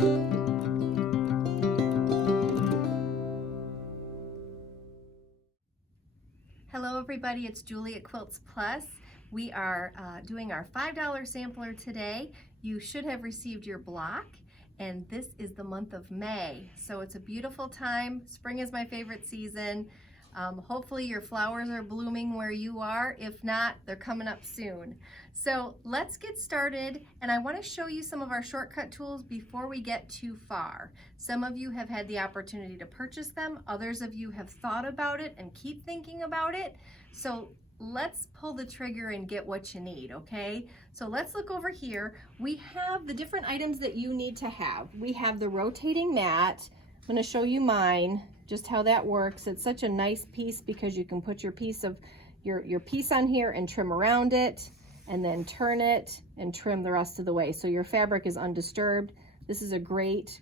Hello everybody, it's Julie at Quilts Plus. We are doing our $5 sampler today. You should have received your block, and this is the month of May. So it's a beautiful time. Spring is my favorite season. Hopefully your flowers are blooming where you are. If not, they're coming up soon. So let's get started, and I want to show you some of our shortcut tools before we get too far. Some of you have had the opportunity to purchase them. Others of you have thought about it and keep thinking about it. So let's pull the trigger and get what you need, okay? So let's look over here. We have the different items that you need to have. We have the rotating mat. I'm going to show you mine, just how that works. It's such a nice piece because you can put your piece of your piece on here and trim around it, and then turn it and trim the rest of the way so your fabric is undisturbed. This is a great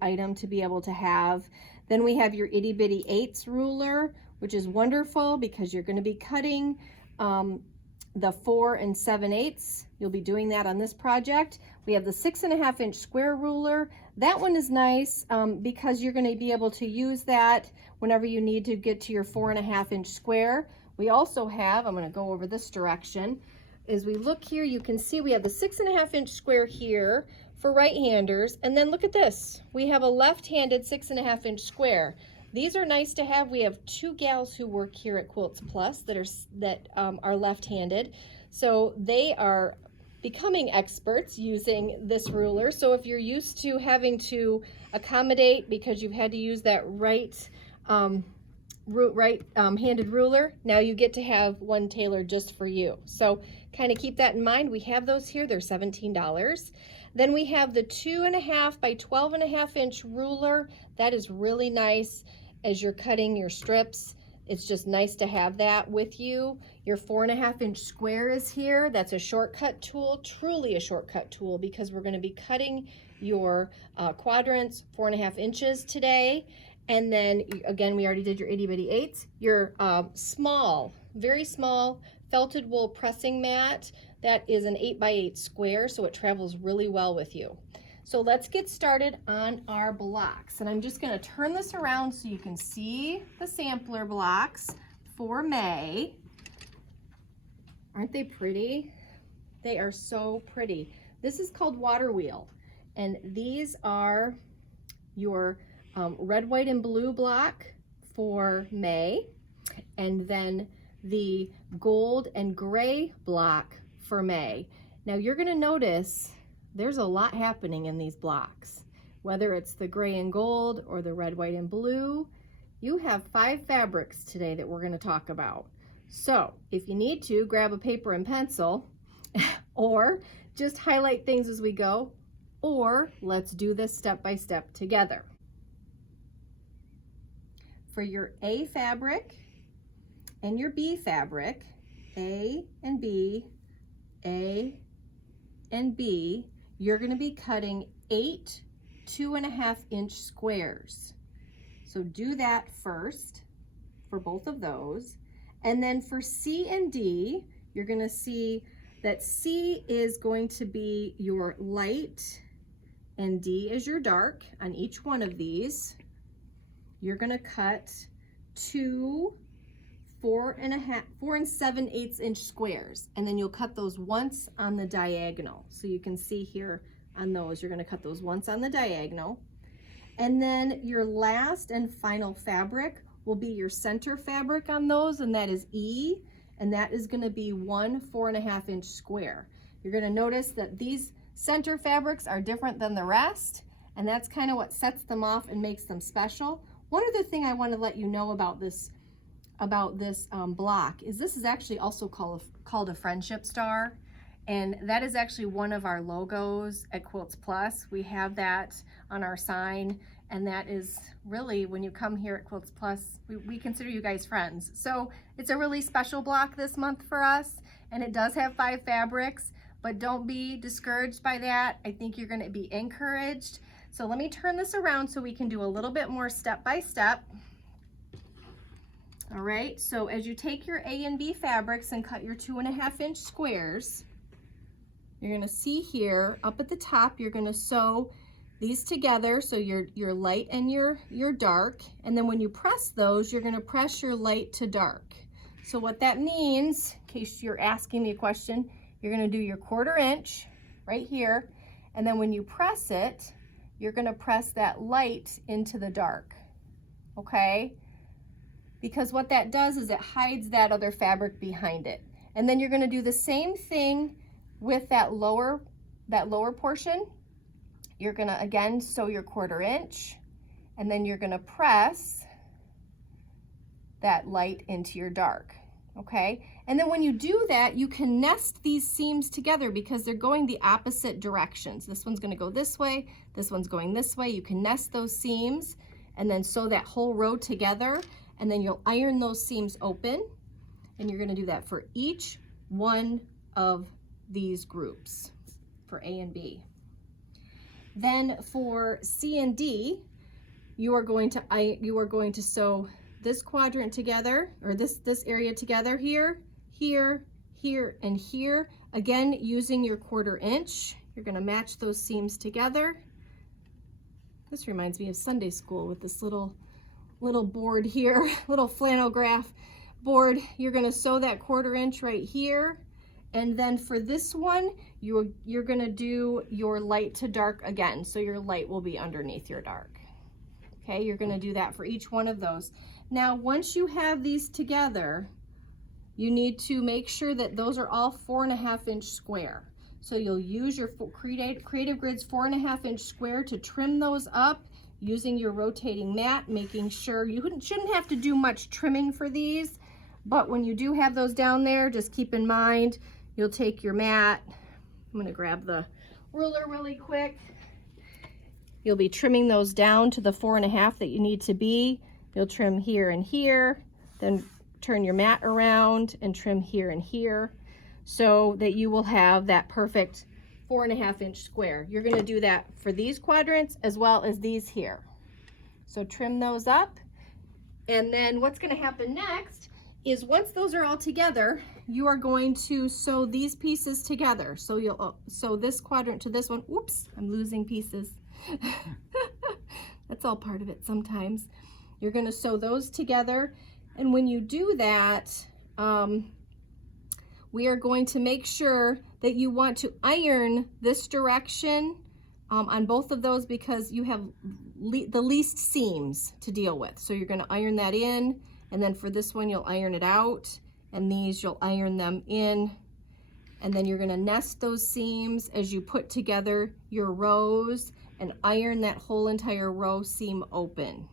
item to be able to have. Then we have your itty bitty 8s ruler, which is wonderful because you're going to be cutting the 4 7/8. You'll be doing that on this project. We have the 6.5 inch square ruler. That one is nice because you're going to be able to use that whenever you need to get to your 4.5 inch square. We also have, I'm going to go over this direction. As we look here, you can see we have the 6.5 inch square here for right-handers, and then look at this. We have a left-handed 6.5 inch square. These are nice to have. We have 2 gals who work here at Quilts Plus that are left-handed, so they are becoming experts using this ruler. So if you're used to having to accommodate because you've had to use that handed ruler, now you get to have one tailored just for you. So kind of keep that in mind. We have those here. They're $17. Then we have the 2.5 by 12.5 inch ruler. That is really nice as you're cutting your strips. It's just nice to have that with you. Your 4.5 inch square is here. That's a shortcut tool, truly a shortcut tool, because we're going to be cutting your quadrants 4.5 inches today. And then again, we already did your itty bitty 8s. Your small, very small felted wool pressing mat. That is an 8 by 8 square, so it travels really well with you. So let's get started on our blocks. And I'm just going to turn this around so you can see the sampler blocks for May. Aren't they pretty? They are so pretty. This is called water wheel, and these are your red, white, and blue block for May, and then the gold and gray block for May. Now you're going to notice there's a lot happening in these blocks. Whether it's the gray and gold or the red, white, and blue, you have 5 fabrics today that we're going to talk about. So if you need to, grab a paper and pencil or just highlight things as we go, or let's do this step by step together. For your A fabric and your B fabric, A and B, A and B, you're going to be cutting 8 2.5 inch squares. So do that first for both of those. And then for C and D, you're going to see that C is going to be your light and D is your dark on each one of these. You're going to cut 2 4 7/8 inch squares, and then you'll cut those once on the diagonal. So you can see here on those, you're going to cut those once on the diagonal. And then your last and final fabric will be your center fabric on those, and that is E, and that is going to be 1 4.5 inch square. You're going to notice that these center fabrics are different than the rest, and that's kind of what sets them off and makes them special. One other thing I want to let you know about this block is this is actually also called a friendship star, and that is actually one of our logos at Quilts Plus. We have that on our sign, and that is really, when you come here at Quilts Plus, we consider you guys friends. So it's a really special block this month for us, and it does have 5 fabrics, but don't be discouraged by that. I think you're going to be encouraged. So let me turn this around so we can do a little bit more step by step. All right, so as you take your A and B fabrics and cut your 2.5 inch squares, you're going to see here up at the top, you're going to sew these together, so your light and your dark, and then when you press those, you're gonna press your light to dark. So what that means, in case you're asking me a question, you're gonna do your 1/4 inch right here, and then when you press it, you're gonna press that light into the dark, okay? Because what that does is it hides that other fabric behind it. And then you're gonna do the same thing with that lower portion. You're gonna, again, sew your 1/4 inch, and then you're gonna press that light into your dark, okay? And then when you do that, you can nest these seams together because they're going the opposite directions. This one's gonna go this way, this one's going this way. You can nest those seams and then sew that whole row together, and then you'll iron those seams open, and you're gonna do that for each one of these groups, for A and B. Then for C and D, you are going to sew this quadrant together, or this area together here, here, here, and here. Again, using your 1/4 inch. You're gonna match those seams together. This reminds me of Sunday school with this little board here, little flannel graph board. You're gonna sew that 1/4 inch right here. And then for this one, you're gonna do your light to dark again. So your light will be underneath your dark. Okay, you're gonna do that for each one of those. Now, once you have these together, you need to make sure that those are all 4.5 inch square. So you'll use your Creative Grids 4.5 inch square to trim those up using your rotating mat, making sure you shouldn't have to do much trimming for these, but when you do have those down there, just keep in mind, you'll take your mat. I'm gonna grab the ruler really quick. You'll be trimming those down to the 4.5 that you need to be. You'll trim here and here, then turn your mat around and trim here and here, so that you will have that perfect 4.5 inch square. You're gonna do that for these quadrants as well as these here. So trim those up, and then what's gonna happen next is once those are all together, you are going to sew these pieces together. So you'll sew this quadrant to this one. Oops, I'm losing pieces. That's all part of it sometimes. You're gonna sew those together, and when you do that, we are going to make sure that you want to iron this direction on both of those because you have the least seams to deal with. So you're gonna iron that in, and then for this one, you'll iron it out, and these you'll iron them in, and then you're gonna nest those seams as you put together your rows and iron that whole entire row seam open.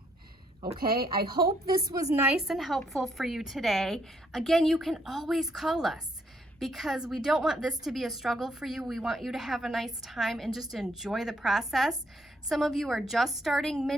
Okay, I hope this was nice and helpful for you today. Again, you can always call us because we don't want this to be a struggle for you. We want you to have a nice time and just enjoy the process. Some of you are just starting,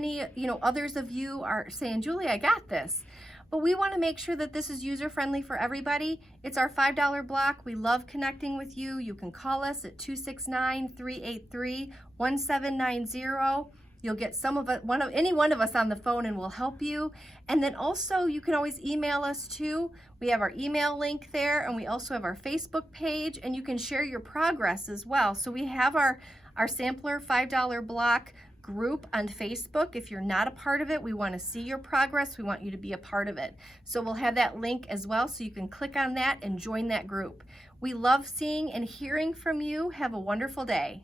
others of you are saying, Julie, I got this. But we want to make sure that this is user-friendly for everybody. It's our $5 block. We love connecting with you. You can call us at 269-383-1790. You'll get any one of us on the phone, and we'll help you. And then also you can always email us too. We have our email link there, and we also have our Facebook page, and you can share your progress as well. So we have our sampler $5 block group on Facebook. If you're not a part of it, we want to see your progress. We want you to be a part of it. So we'll have that link as well, so you can click on that and join that group. We love seeing and hearing from you. Have a wonderful day.